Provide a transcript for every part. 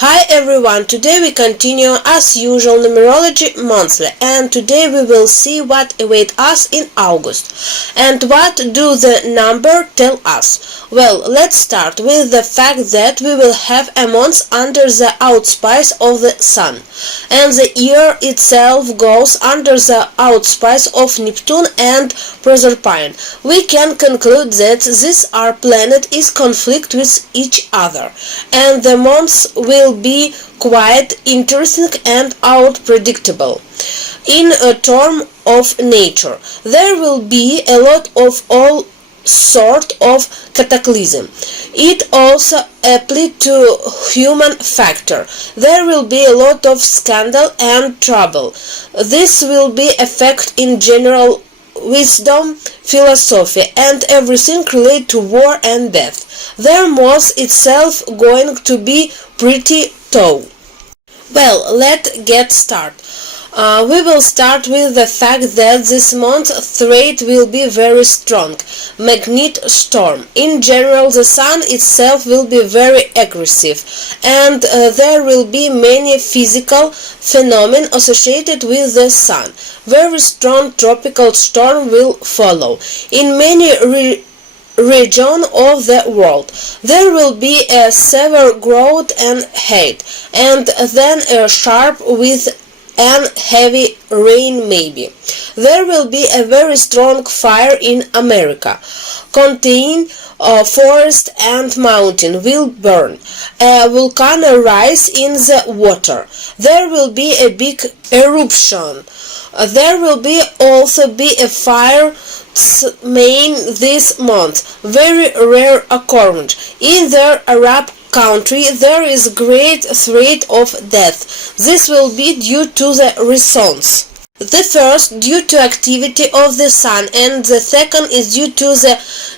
Hi everyone, today we continue as usual Numerology Monthly, and today we will see what awaits us in August. And what do the number tell us? Well, let's start with the fact that we will have a month under the auspice of the Sun, and the year itself goes under the auspice of Neptune and Proserpine. We can conclude that this our planet is conflict with each other, and the months will be quite interesting and unpredictable. In a term of nature, there will be a lot of all sort of cataclysm. It also applies to human factor. There will be a lot of scandal and trouble. This will be effect in general wisdom, philosophy, and everything related to war and death. Their month itself going to be pretty tough. Well, let's get started. We will start with the fact that this month threat will be very strong, magnetic storm. In general, the sun itself will be very aggressive, and there will be many physical phenomena associated with the sun. Very strong tropical storm will follow. In many region of the world, there will be a severe growth and heat, and then a sharp with and heavy rain maybe. There will be a very strong fire in America. Contain forest and mountain will burn. A volcano rise in the water. There will be a big eruption. There will be also be a fire main this month, very rare occurrence. In the Arab country there is great threat of death. This will be due to the reasons. The first due to activity of the sun, and the second is due to the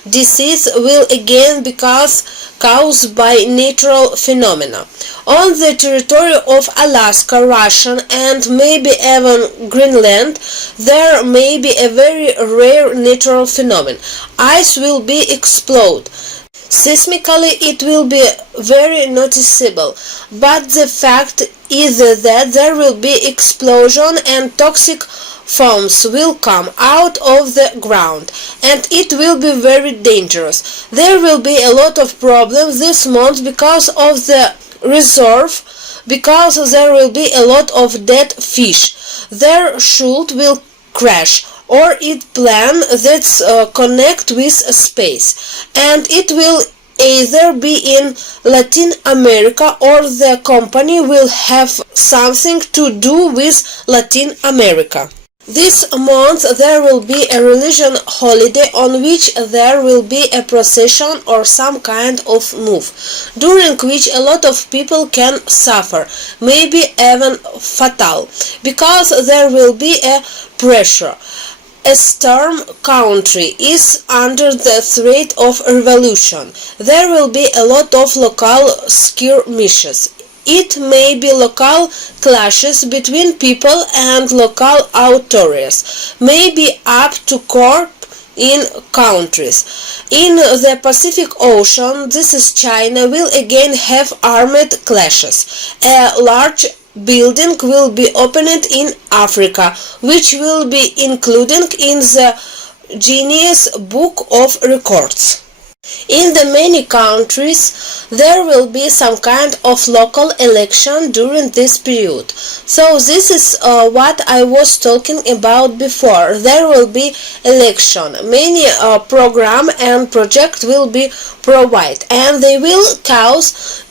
disease will again because caused by natural phenomena. On the territory of Alaska, Russia, and maybe even Greenland, there may be a very rare natural phenomenon. Ice will be explode. Seismically it will be very noticeable, but the fact is that there will be explosion and toxic foams will come out of the ground, and it will be very dangerous. There will be a lot of problems this month because of the reserve, because there will be a lot of dead fish. Their shoot will crash, or it plan that's connect with space, and it will either be in Latin America or the company will have something to do with Latin America. This month there will be a religion holiday on which there will be a procession or some kind of move, during which a lot of people can suffer, maybe even fatal, because there will be a pressure. A storm country is under the threat of revolution. There will be a lot of local skirmishes. It may be local clashes between people and local authorities, maybe up to court in countries. In the Pacific Ocean, this is China, will again have armed clashes. A large building will be opened in Africa, which will be included in the Guinness Book of Records. In the many countries there will be some kind of local election during this period. So this is what I was talking about before. There will be election. Many program and project will be provided, and they will cause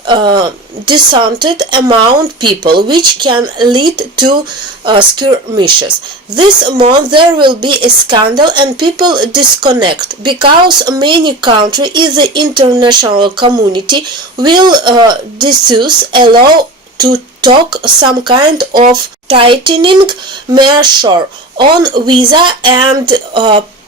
discounted amount people, which can lead to skirmishes. This month there will be a scandal and people disconnect, because many countries in the international community will discuss a law to talk some kind of tightening measure on visa and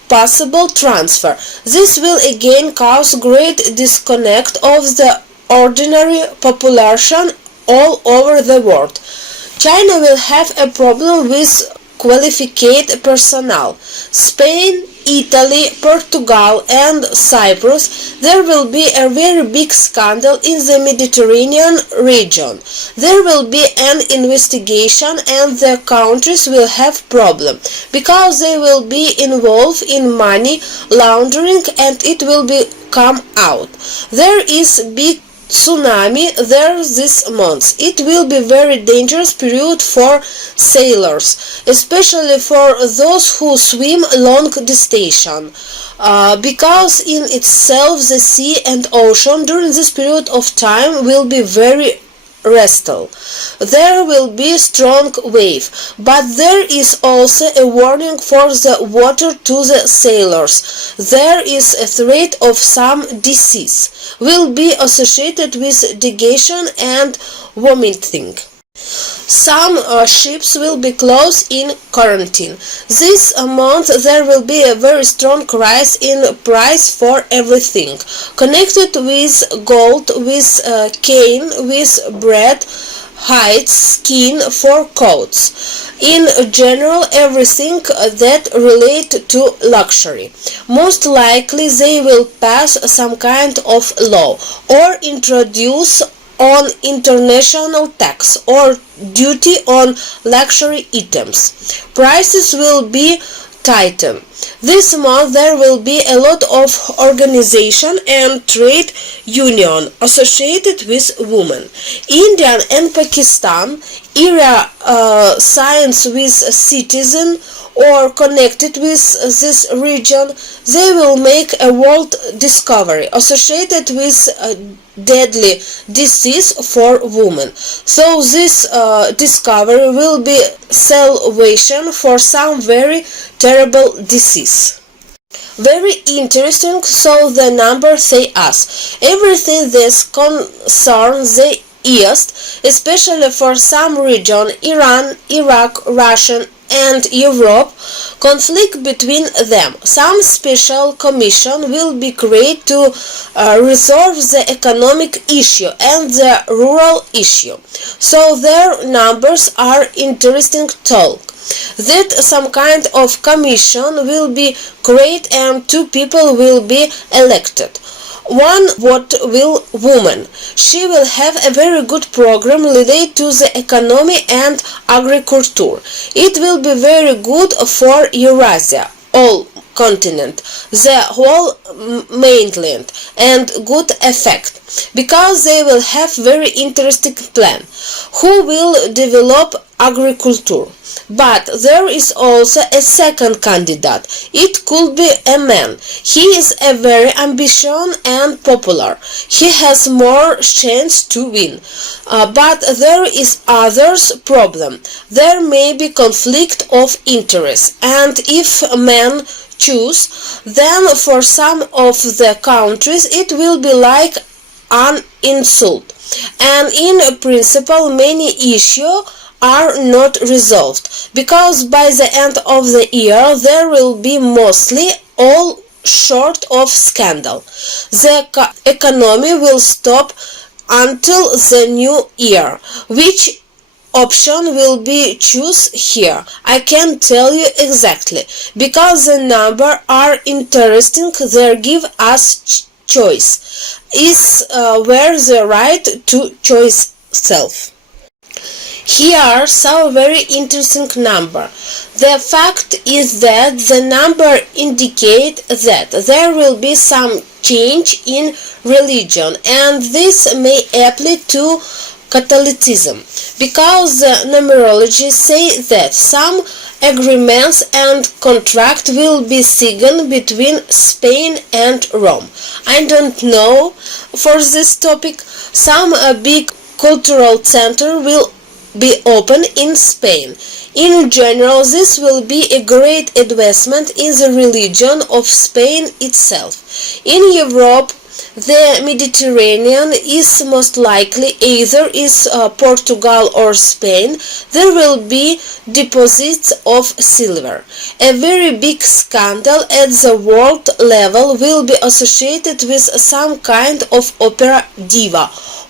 possible transfer. This will again cause great disconnect of the ordinary population all over the world. China will have a problem with qualified personnel. Spain Italy, Portugal and Cyprus, there will be a very big scandal in the Mediterranean region. There will be an investigation and the countries will have problem because they will be involved in money laundering and it will be come out. There is big tsunami there this month. It will be very dangerous period for sailors, especially for those who swim long distance, because in itself the sea and ocean during this period of time will be very restful. There will be strong wave, but there is also a warning for the water to the sailors. There is a threat of some disease will be associated with dehydration and vomiting. Some ships will be closed in quarantine. This month there will be a very strong rise in price for everything connected with gold, with cane, with bread, hides, skin for coats. In general, everything that relate to luxury. Most likely they will pass some kind of law or introduce on international tax or duty on luxury items. Prices will be tightened. This month there will be a lot of organization and trade union associated with women. India and Pakistan area science with citizen or connected with this region, they will make a world discovery associated with deadly disease for women. So this discovery will be salvation for some very terrible disease. Very interesting, so the numbers say us. Everything that concerns the East, especially for some region, Iran, Iraq, Russia and Europe, conflict between them. Some special commission will be created to resolve the economic issue and the rural issue. So their numbers are interesting talk. That some kind of commission will be created and two people will be elected. One what will woman. She will have a very good program related to the economy and agriculture. It will be very good for Eurasia, all continent, the whole mainland, and good effect because they will have very interesting plan who will develop agriculture. But there is also a second candidate. It could be a man. He is a very ambitious and popular. He has more chance to win. But there is others problem. There may be conflict of interest, and if a man choose, then for some of the countries it will be like an insult. And in principle many issues are not resolved, because by the end of the year there will be mostly all short of scandal. The economy will stop until the new year. Which option will be choose here? I can't tell you exactly, because the number are interesting. They give us choice. Is where the right to choice self. Here are some very interesting number. The fact is that the number indicate that there will be some change in religion, and this may apply to Catholicism, because the numerology say that some agreements and contract will be signed between Spain and Rome. I don't know for this topic. Some big cultural center will be open in Spain. In general, this will be a great advancement in the religion of Spain itself. In Europe, the Mediterranean is most likely either is Portugal or Spain. There will be deposits of silver. A very big scandal at the world level will be associated with some kind of opera diva,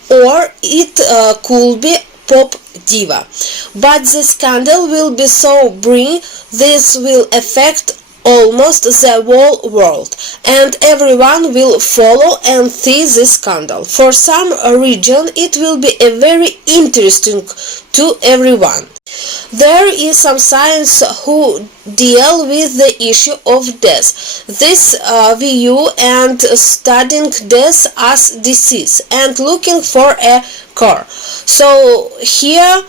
or it could be pop diva. But the scandal will be so big, this will affect almost the whole world, and everyone will follow and see this scandal. For some region it will be a very interesting to everyone. There is some science who deal with the issue of death. This view and studying death as disease and looking for a cure. So here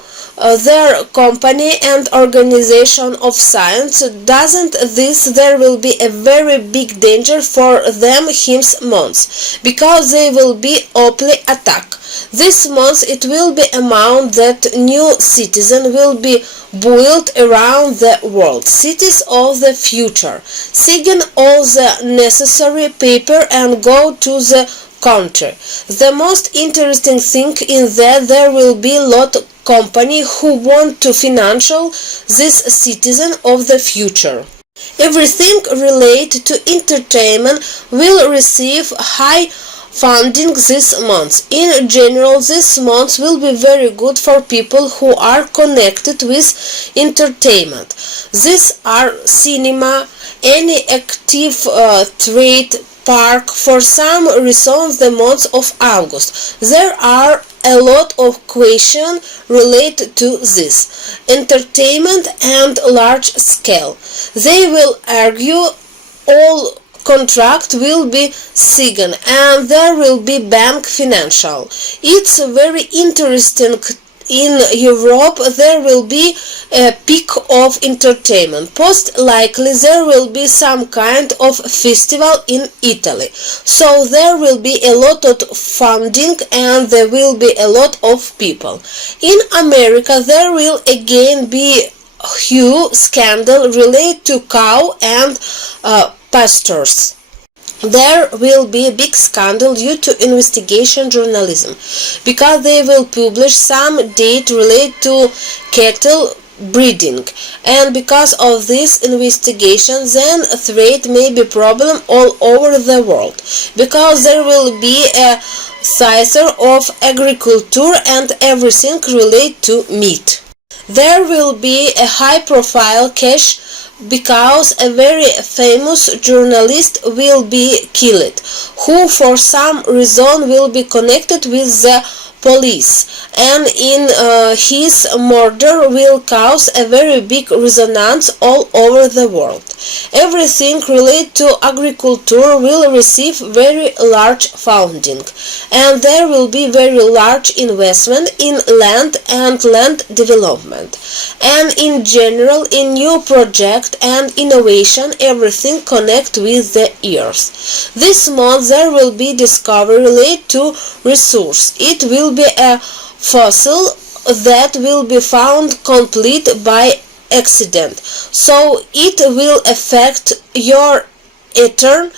their company and organization of science doesn't this there will be a very big danger for them his months, because they will be openly attacked. This month it will be amount that new citizen will be built around the world, cities of the future, sign all the necessary paper and go to the country. The most interesting thing is that there will be lot of company who want to financial this citizen of the future. Everything related to entertainment will receive high funding this month. In general, this month will be very good for people who are connected with entertainment. These are cinema, any active trade, park. For some reason the month of August there are a lot of questions related to this entertainment and large scale. They will argue all contract will be signed and there will be bank financial. It's very interesting. In Europe there will be a peak of entertainment. Most likely there will be some kind of festival in Italy. So there will be a lot of funding and there will be a lot of people. In America there will again be a huge scandal related to cow and pastors. There will be a big scandal due to investigation journalism, because they will publish some data related to cattle breeding, and because of this investigation then threat may be problem all over the world, because there will be a seizure of agriculture and everything related to meat. There will be a high profile case because a very famous journalist will be killed, who for some reason will be connected with the police, and in his murder will cause a very big resonance all over the world. Everything related to agriculture will receive very large funding, and there will be very large investment in land and land development, and in general in new project and innovation. Everything connect with the earth. This month there will be discovery related to resource. It will be a fossil that will be found complete by accident, so it will affect your ether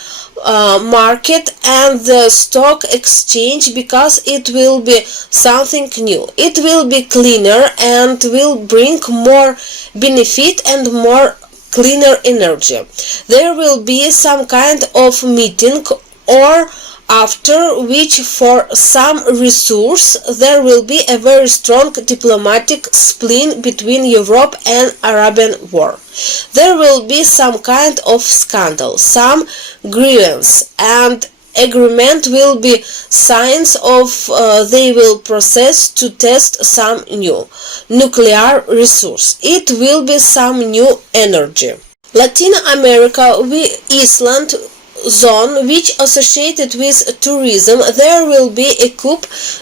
market and the stock exchange, because it will be something new. It will be cleaner and will bring more benefit and more cleaner energy. There will be some kind of meeting, or after which for some resource there will be a very strong diplomatic split between Europe and Arabian war. There will be some kind of scandal, some grievance, and agreement will be signs of they will process to test some new nuclear resource. It will be some new energy. Latin America, Iceland zone which associated with tourism, there will be a coup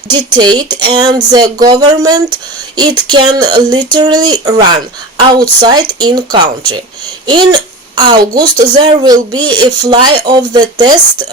d'etat and the government it can literally run outside in country. In August there will be a fly of the test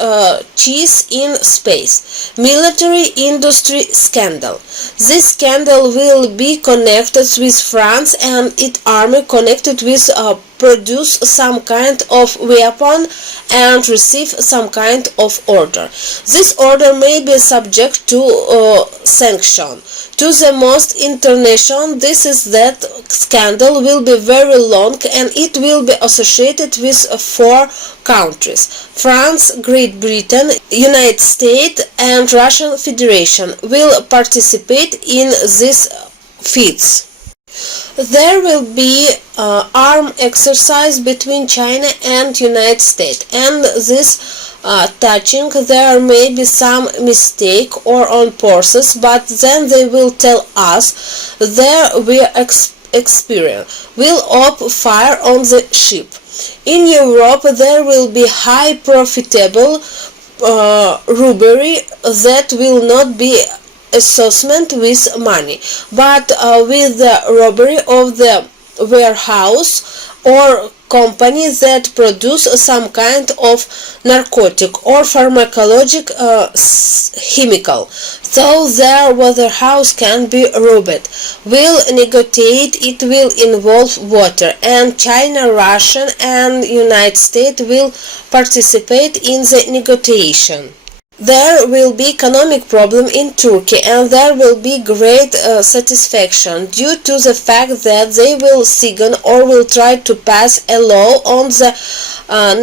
cheese in space. Military industry scandal. This scandal will be connected with France and its army connected with produce some kind of weapon and receive some kind of order. This order may be subject to sanction. To the most international, this is that scandal will be very long and it will be associated with 4 countries: France, Great Britain, United States and Russian Federation will participate in these feats. There will be arm exercise between China and United States, and this touching there may be some mistake or on purpose, but then they will tell us there we experience will open fire on the ship. In Europe there will be high profitable robbery that will not be associated with money, but with the robbery of the warehouse or company that produce some kind of narcotic or pharmacologic chemical. So their warehouse can be robbed. Will negotiate, it will involve water, and China, Russia and United States will participate in the negotiation. There will be economic problem in Turkey, and there will be great satisfaction due to the fact that they will sign or will try to pass a law on the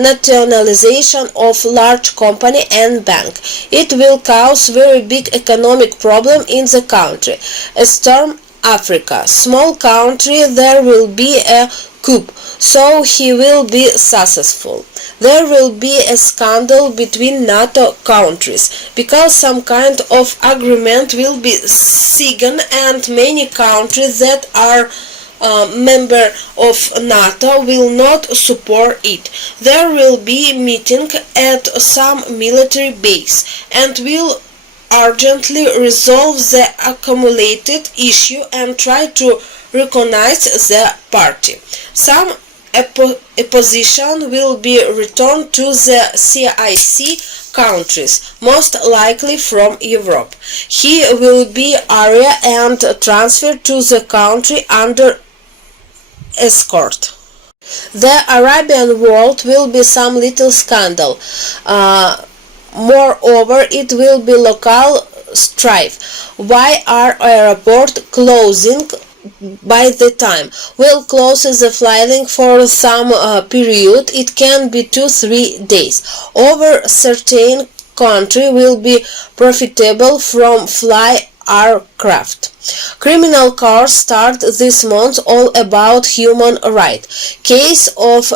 nationalization of large company and bank. It will cause very big economic problem in the country. Storm Africa, small country, there will be a coup, so he will be successful. There will be a scandal between NATO countries because some kind of agreement will be signed and many countries that are member of NATO will not support it. There will be meeting at some military base and will urgently resolve the accumulated issue and try to recognize the party. Some opposition will be returned to the CIC countries, most likely from Europe. He will be area and transferred to the country under escort. The Arabian world will be some little scandal. Moreover, it will be local strife. Why are airport closing by the time? Will close the flying for some period. It can be 2-3 days. Over certain country will be profitable from fly aircraft. Criminal courts start this month all about human rights. Case of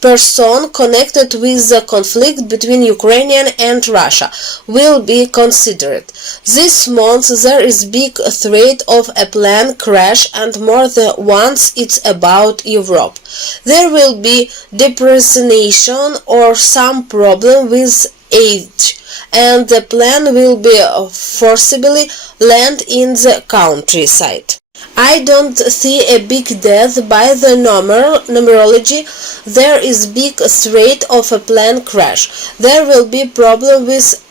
person connected with the conflict between Ukraine and Russia will be considered. This month there is big threat of a plane crash and more than once it's about Europe. There will be depreciation or some problem with age and the plane will be forcibly land in the countryside. I don't see a big death by the numerology. There is big threat of a plane crash. There will be problem with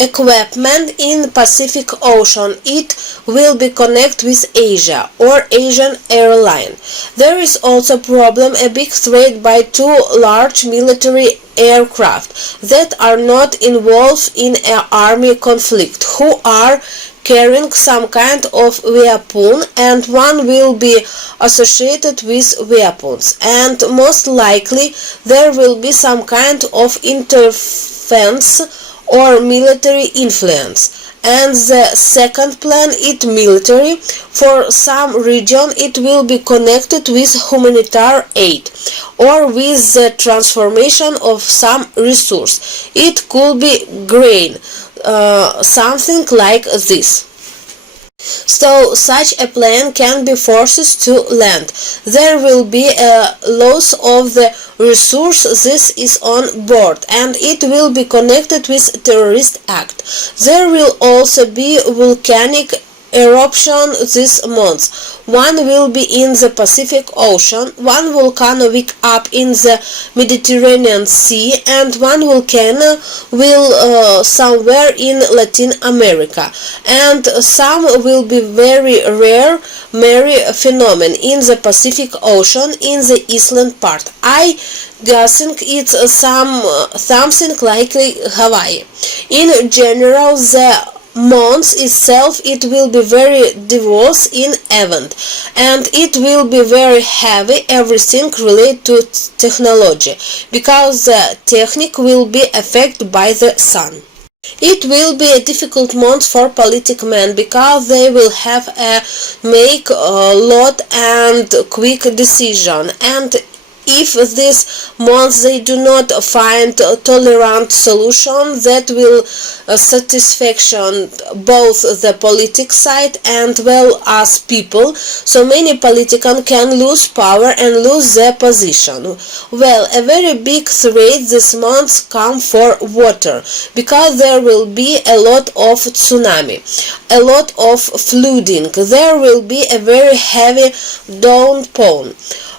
equipment in Pacific Ocean. It will be connected with Asia or Asian airline. There is also problem a big threat by two large military aircraft that are not involved in an army conflict who are carrying some kind of weapon, and one will be associated with weapons, and most likely there will be some kind of interference or military influence. And the second plan is military. For some region it will be connected with humanitarian aid or with the transformation of some resource. It could be grain, something like this. So such a plane can be forced to land. There will be a loss of the resource this is on board, and it will be connected with terrorist act. There will also be volcanic eruption this month. One will be in the Pacific Ocean, one volcano will up in the Mediterranean Sea, and one volcano will somewhere in Latin America. And some will be very rare phenomenon in the Pacific Ocean in the eastern part. I guessing it's something like Hawaii. In general, the month itself it will be very diverse in event, and it will be very heavy everything related to technology, because the technique will be affected by the sun. It will be a difficult month for political men because they will have a make a lot and quick decision, and if this month they do not find a tolerant solution that will satisfaction both the politics side and well as people, so many politicians can lose power and lose their position. Well, a very big threat this month come for water because there will be a lot of tsunami, a lot of flooding, there will be a very heavy downpour.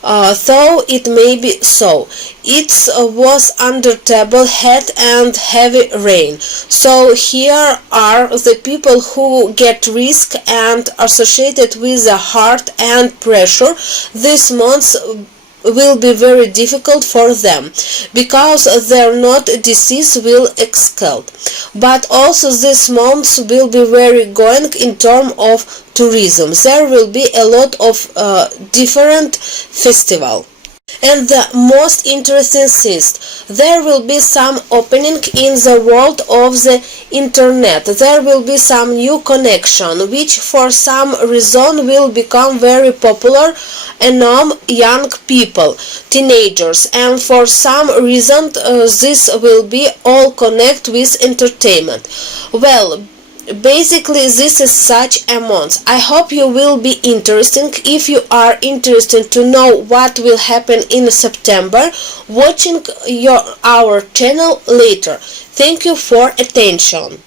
Though it may be so, it was under table head and heavy rain. So here are the people who get risk and associated with the heart and pressure. This month will be very difficult for them because their not disease will escalate, but also this month will be very going in terms of tourism. There will be a lot of different festival. And the most interesting is there will be some opening in the world of the internet. There will be some new connection which for some reason will become very popular among young people, teenagers, and for some reason this will be all connect with entertainment. Well, basically this is such a month. I hope you will be interested. If you are interested to know what will happen in September, watching our channel later. Thank you for attention.